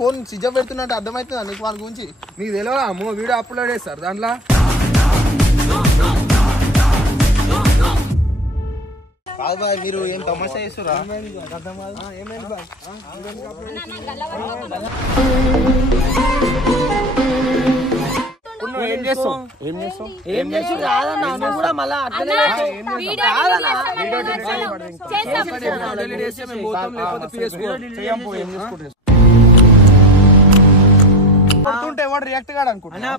Phone switch off పెడుతున్నట్టు అర్థమవుతుందా నీకు వాని గురించి? నీకు తెలియదా అమ్మో వీడియో అప్లోడ్ చేస్తారు దాంట్లో. కాదు బాయ్ మీరు ఏం తమాషా చేస్తురా? ఏం చేస్తావు? ఎవడు రియాక్ట్ కాడు అనుకుంటున్నా.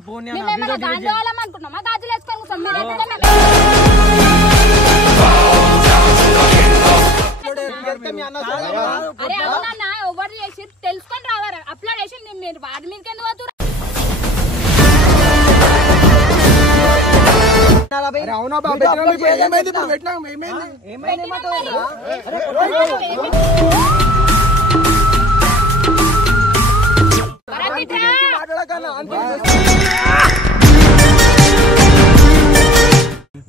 ఎవరు చేసి తెలుసుకొని రావారు అప్లోడ్ చేసి మీరు వాడి మీదకి ఎందుకు పోతున్నారు? అవునా బాబు ఏమైంది ఇప్పుడు పెట్టినా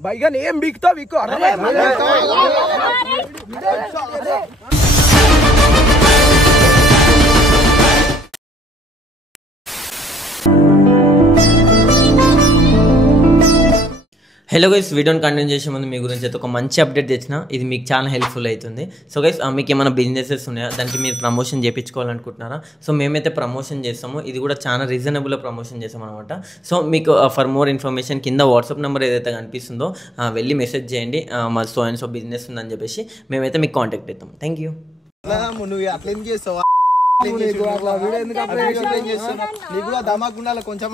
భయ్యా ఏం బిక్తావు విక్కు హలో గైస్, వీడియోని కంటిన్యూ చేసే ముందు మీ గురించి అయితే ఒక మంచి అప్డేట్ తెచ్చిన. ఇది మీకు చాలా హెల్ప్ఫుల్ అవుతుంది. సో గైస్, మీకు ఏమైనా బిజినెసెస్ ఉన్నాయా, దానికి మీరు ప్రమోషన్ చేయించుకోవాలనుకుంటున్నారా? సో మేమైతే ప్రమోషన్ చేస్తాము. ఇది కూడా చాలా రీజనబుల్గా ప్రమోషన్ చేస్తాం అనమాట. సో మీకు ఫర్ మోర్ ఇన్ఫర్మేషన్ కింద వాట్సాప్ నెంబర్ ఏదైతే కనిపిస్తుందో వెళ్ళి మెసేజ్ చేయండి. మా సో అండ్ సో బిజినెస్ ఉందని చెప్పేసి మేమైతే మీకు కాంటాక్ట్ అవుతాం. Thank you. నువ్వు అట్లా ఏం చేస్తావా? నీకు కూడా ధమాక్ ఉండాలి కొంచెం.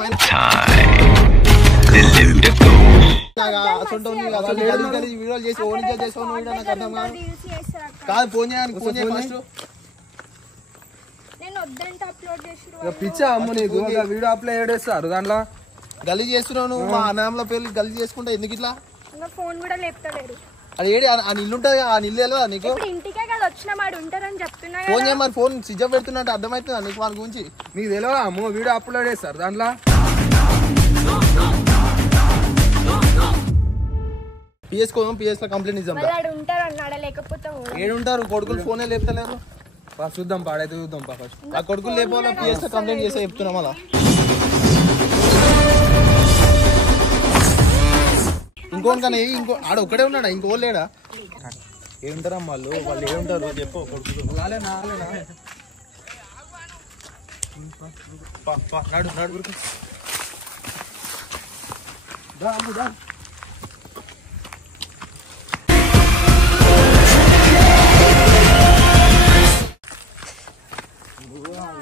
వీడియోలు చేసి ఓనిజా చేసావు నువ్వు నాకు అర్థం కాదు. ఫోన్ చేయడానికి ఫోన్ చేయ ఫస్ట్. పిచ్చా అమ్మ నీకు వీడియో అప్లోడ్ చేస్తారు దాంట్లో గలీజ్ చేస్తున్నావు నువ్వు. మా అన్నమ్మ పేర్లు గలీజ్ చేసుకుంటా ఎందుకు ఇట్లా? ఫోన్ కూడా లేపుతలేరు. అది ఏడి ఆ ఇల్లు ఉంటుంది ఆ ఇల్లు తెలియదా నీకు? ఇంటికే కదా వచ్చిన వాడు ఉంటారని చెప్తున్నా. ఫోన్ చేయమని ఫోన్ స్విచ్ ఆఫ్ పెడుతున్నట్టు అర్థమవుతుందా నీకు వాని గురించి? నీకు తెలియదా అమ్మో వీడియో అప్లోడ్ చేస్తారు దాంట్లో. పిఎస్ లో కంప్లైంట్ ఇద్దాం. ఏడుంటారు కొడుకులు ఫోనే లేపుతలేరు. చూద్దాం పాడైతే చూద్దాం ఫస్ట్. ఆ కొడుకులు లేకపోతే పిఎస్ లో కంప్లైంట్ చేస్తే చెప్తున్నాం. అలా ఇంకోకనే ఇంకో ఆడ ఒక్కడే ఉన్నాడా? ఇంకో లేడా? ఏముంటారా వాళ్ళు ఏముంటారు చెప్పు. కొడుకులు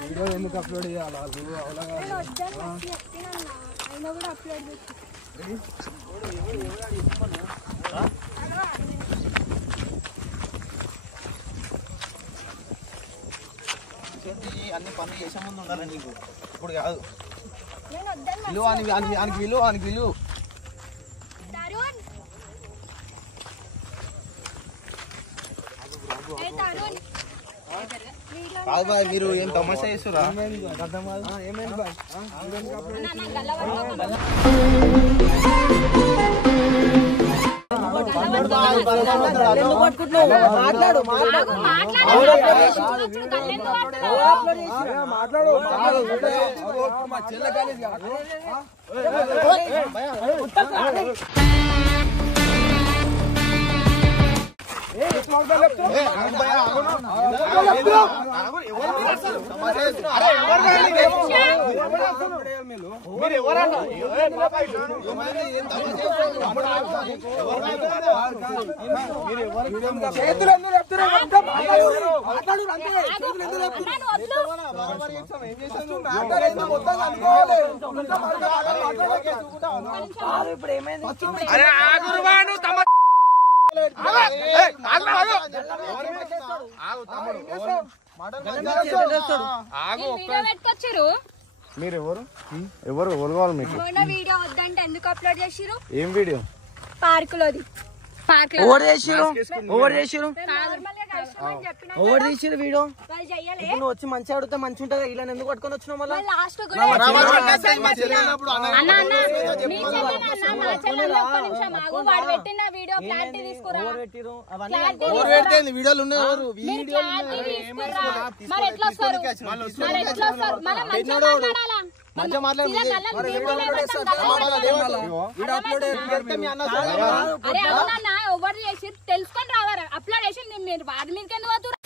వీడియో ఎందుకు అప్లోడ్ చేయాలి? అన్ని పనులు చేసే ముందు ఉండాలి నీకు. ఇప్పుడు కాదు విలువ ఆయనకి విలువ కాదు బాయ్ మీరు ఏం తమాషా చేస్తురా? ఏమైంది బాయ్? మీరు ఎవరు కావాలి మీకు? వీడియో వద్దంటే ఎందుకు అప్లోడ్ చేసిరు? ఏం వీడియో? పార్కులోది పార్క్ ఓవర్ చేసిరు ఓవర్ చేసిరు వీడియో. ఇప్పుడు నువ్వు వచ్చి మంచిగా అడిగితే మంచి ఉంటుంది. ఇలా ఎందుకు పట్టుకొని వచ్చినావు మళ్ళీ? వీడియోలు ఉన్నాయి. మంచిగా ఎవరు చేసి తెలుసుకొని రావారు. అప్లోడ్ చేసి మీరు వాడి మీదకి ఎందుకు పోతున్నారు?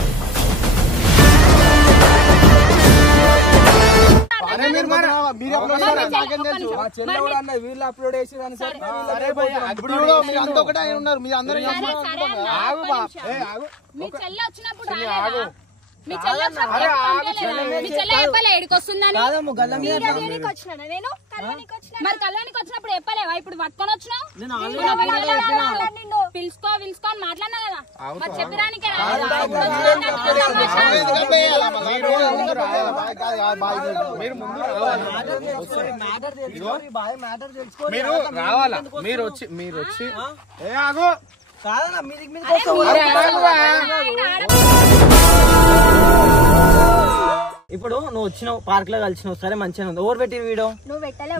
వీళ్ళు అప్లోడ్ చేసి ఉన్నారు. మీ అందరూ మీ చెల్లి వచ్చినప్పుడు మీ చెల్లి చెప్పలే ఎడికి వస్తుందని. నేను మరి కళ్యాణికి వచ్చినప్పుడు చెప్పలేవా? ఇప్పుడు పట్టుకొని వచ్చినావు. పిలుచుకొని మాట్లాడినా కదా మరి చెప్పడానికి. మీరు రావాలా? మీరు వచ్చి ఇప్పుడు నువ్వు వచ్చినావు పార్క్ లో కలిసినావు, సరే మంచిగా ఉంది. ఓవర్ పెట్టి వీడియో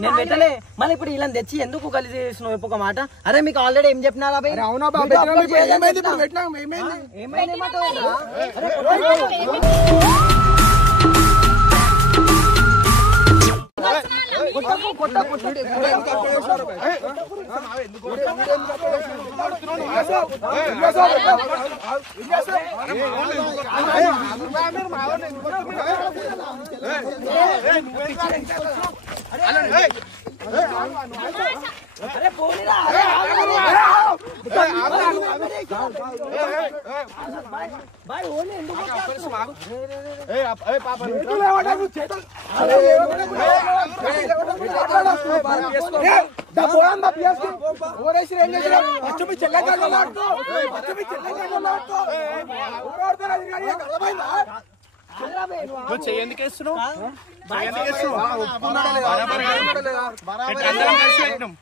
నేను పెట్టలే. మళ్ళీ ఇప్పుడు ఇలా తెచ్చి ఎందుకు కలిసి చేసినావు? ఒక మాట. అరే మీకు ఆల్రెడీ ఏం చెప్పినారా? అరే పోనీరా. ఎందుకు వేస్తున్నావు?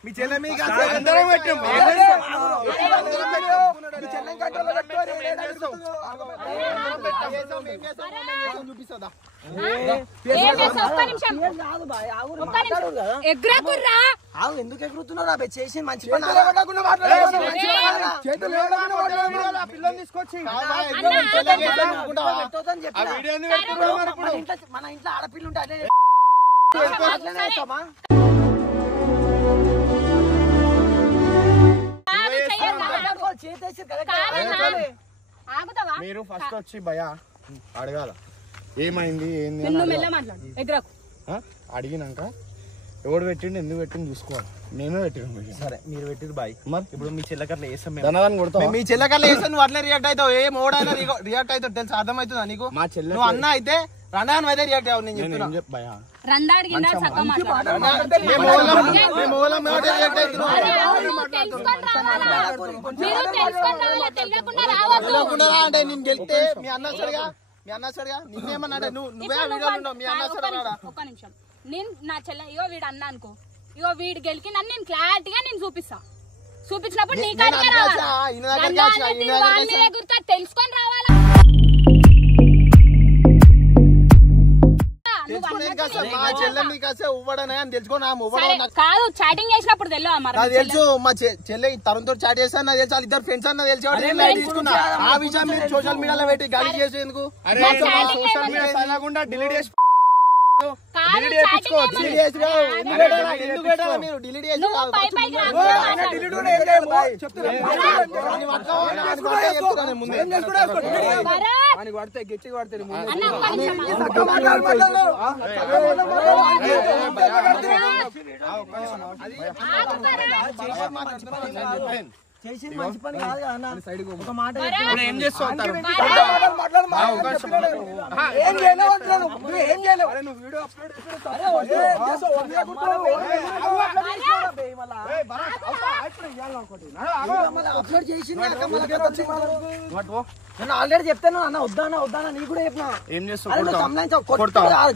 మీ చెల్లె మీకు చూపిస్తుందా? ఎందుకు ఎగురుతున్నారా? చేసి మంచి పని తీసుకొచ్చి మన ఇంట్లో ఆడపిల్ల ఉంటే అదే మీరు ఫస్ట్ వచ్చి భయా అడగాల ఏమైంది ఏంది అడిగినాక ఎవడు పెట్టిండు ఎందుకు పెట్టింది చూసుకోవాలి. నేనే పెట్టిన. సరే మీరు పెట్టిరు బాయ్. మరి ఇప్పుడు మీ చెల్లకట్ల వేసాం. మీ చెల్లెకల్లా వేస్తే నువ్వు అట్లే రియాక్ట్ అవుతావు. ఏ మోడైనా రియాక్ట్ అవుతావు తెలుసు. అర్థమవుతుందా నీకు? మా చెల్లె నువ్వు అన్న అయితే రండాన్ అయితే రియాక్ట్ అవ్వ. నేను చెప్తున్నా అంటే నేను గెలిస్తే మీ అన్న సరిగా నిన్నేమన్నాడే నువ్వే వీడియోలు ఉన్నావు. మీ అన్న సరిగా ఒక్క నిమిషం. నేను నా చెల్లె ఇగో వీడు అన్నా అనుకో, ఇగో వీడు గెలికి నన్ను నేను క్లారిటీగా నేను చూపించినప్పుడు నీ కాడికే రావాలి. తెలుసుకొని రావాలా? కాదు చాటింగ్ చేసినప్పుడు తెలుసు. మా చెల్లె తరుణ్తో చాట్ చేస్తాను నాకు తెలుసు. ఇద్దరు ఫ్రెండ్స్ అన్న తెలిసి తీసుకున్నా. ఆ విషయం మీరు సోషల్ మీడియాలో పెట్టి గాలి చేసేందుకు సోషల్ మీడియా డిలీట్ చేసి పడితే గట్టి పడతాడు. చేసి మంచి పని కాదు కదా. ఒక మాట ఏం చేస్తావు? ఆల్రెడీ చెప్తాను అన్న. వద్దానా నీ కూడా చెప్పినా. ఏం చేస్తావు?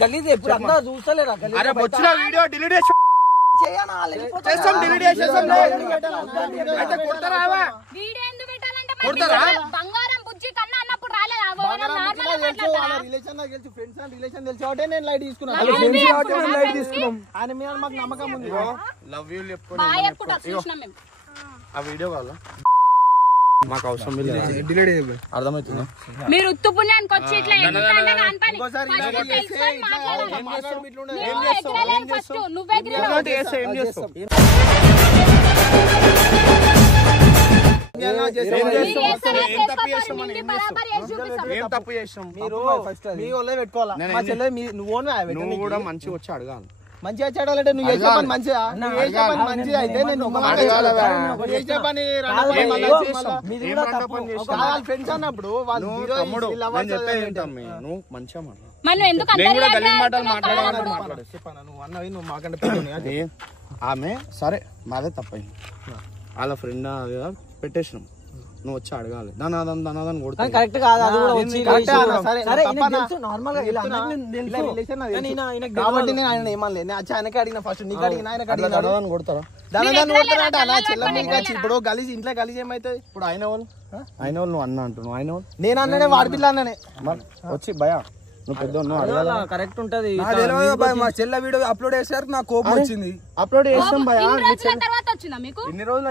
గలీజ్ ఎప్పుడు అందరూ చూస్తలేరా? వచ్చిన వీడియో డిలీట్ చేసి వీడియో బంగారం బుజ్జి కన్నా అన్నప్పుడు రాలేదు రిలేషన్ తెలిసి ఒకటే నేను లైట్ తీసుకున్నాను ఆయన మీద మాకు నమ్మకం ఉంది లవ్ యూ ఆ వీడియో కావాలా మాకు అవసరం లేదు అర్థమవుతుందా మీరు ఉత్తు పుణ్యానికి వచ్చి ఇట్లా ఏం తప్పు చేసాం మీరు మీ వాళ్ళే పెట్టుకోవాలా మా చెల్లె నువ్వు కూడా మంచిగా వచ్చి అడగాలి మంచిగా వచ్చాడంటే నువ్వు చేసే పని మంచిగా నువ్వు చేసే పని మంచిగా అయితే నేను చేసే పని ఫ్రెండ్స్ అన్నప్పుడు వాళ్ళు నువ్వు మంచిగా నువ్వు అన్నవి నువ్వు మాకంటే ఆమె సరే మాదే తప్పైంది వాళ్ళ ఫ్రెండ్ పెట్టేసినాం నువ్వు వచ్చి అడగాలి దాని కొడుతా కరెక్ట్ కాదు కాబట్టి నేను ఆయన ఏమనలే నేను ఆయనకి అడిగిన ఫస్ట్ నీకు అడిగిన ఆయనకి అడిగిన కొడతారా ఇప్పుడు గలీజ్ ఇంట్లో గలీజ్ ఏమైతుంది ఇప్పుడు ఆయన వాళ్ళు నువ్వు అన్న అంటున్నావు ఆయన వాళ్ళు నేను అన్ననే వాడి పిల్ల అన్ననే వచ్చి భయ నువ్వు పెద్ద కరెక్ట్ ఉంటది మా చెల్ల వీడియో అప్లోడ్ చేశారు నాకు కోపం వచ్చింది అప్లోడ్ చేస్తాం భయ ఎన్ని రోజులు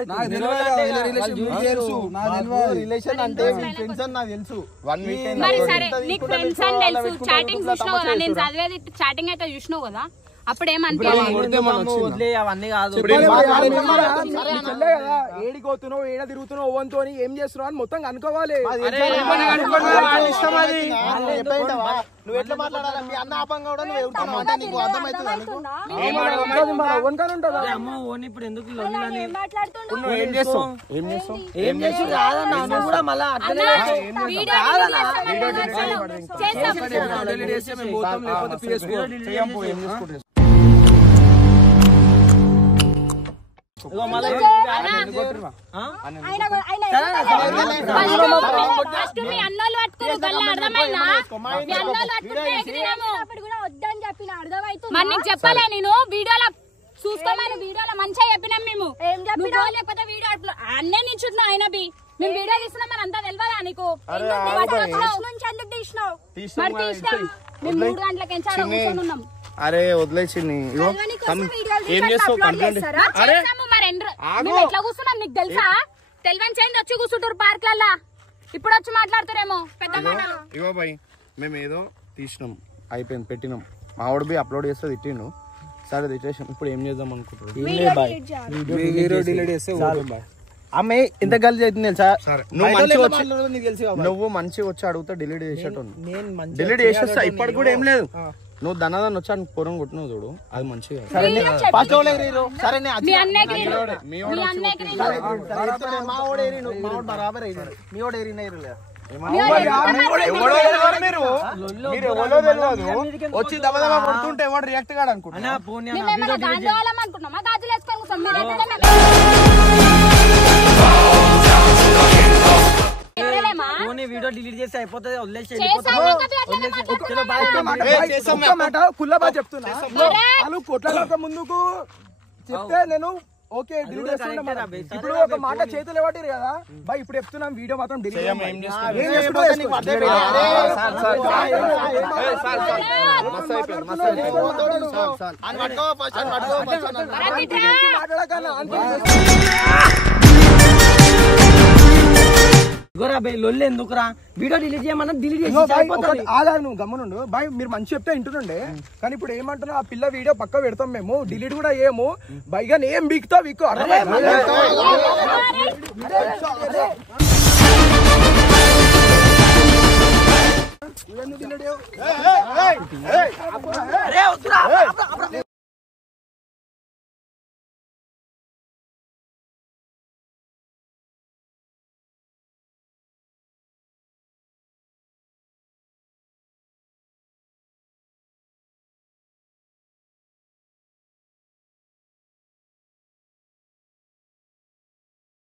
రిలేషన్ అంటే ఫ్రెండ్స్ అని నాకు తెలుసు 1 వీక్ చాటింగ్ అయితే చూసినావు కదా అప్పుడు అవన్నీ కాదు ఏడిపోతున్నావు ఏడ తిరుగుతున్నావు ఓవంతో ఏం చేస్తున్నావు అని మొత్తం అనుకోవాలి నువ్వు ఎట్లా మాట్లాడాలి మీ అన్న ఆపంగా కూడా నువ్వు ఎగురుతున్నావు అంటే నీకు అర్థమవుతుంది ఇప్పుడు ఎందుకు ఏం చేస్తావు కూడా మళ్ళా చెప్పలే నేను వీడియోలో చూసుకోమని వీడియోలో మంచిగా చెప్పినాం మేము లేకపోతే వీడియో అన్నీ నించున్నాం ఆయన మేము వీడియో తీస్తున్నాం మరి అంతా తెలియదా నీకు మేము 3 గంటలకి కూర్చొని అరే వదిలేసి ఏం చేస్తావు ఎట్లా కూర్చున్నాం నీకు తెలుసా తెలివని చేంజ్ వచ్చి కూర్చుంటారు పార్క్లల్లా ఇప్పుడు వచ్చి మాట్లాడుతారేమో పెద్ద మాటలు ఇగో భయ్ మేము ఏదో తీసినాం అయిపోయింది పెట్టినాం మా వాడు బి అప్లోడ్ చేస్తే తిట్టిండు సరే తిట్టేసాం ఇప్పుడు ఏం చేద్దాం అనుకుంటున్నాం అమ్మాయి ఎంత కలిసి అవుతుంది తెలుసా నువ్వు మంచిగా వచ్చి అడుగుతా డిలీట్ చేసేటో డిలీట్ చేసేస్తా ఇప్పటికి కూడా ఏం లేదు నువ్వు దన్నదాన్ని వచ్చి అని పొరం కొట్టినావు చూడు అది మంచిగా వచ్చి దబదబా కొడుతుంటే ఎవడు రియాక్ట్ కాడు అనుకుంటున్నా వీడియో డిలీట్ చేసి అయిపోతుంది వదిలేసి కుల్లబా చెప్తున్నా వాళ్ళు కొట్లాడక ముందుకు చెప్తే నేను ఓకే డిలీట్ చేస్తున్నా ఇప్పుడు ఒక మాట చేతులు పట్టిరు కదా బా ఇప్పుడు చెప్తున్నాం వీడియో మాత్రం డిలీట్ లొల్లి ఎందుకురా వీడియో డిలీట్ చేయమన్నా డిలీట్ చేసి నువ్వు గమ్మనుండు బాయ్ మీరు మంచి చెప్తే వింటుండే కానీ ఇప్పుడు ఏమంటున్నా ఆ పిల్ల వీడియో పక్క పెడతాం మేము డిలీట్ కూడా ఏమో బైగా ఏం బిక్తావు వీకు అరే వద్దురా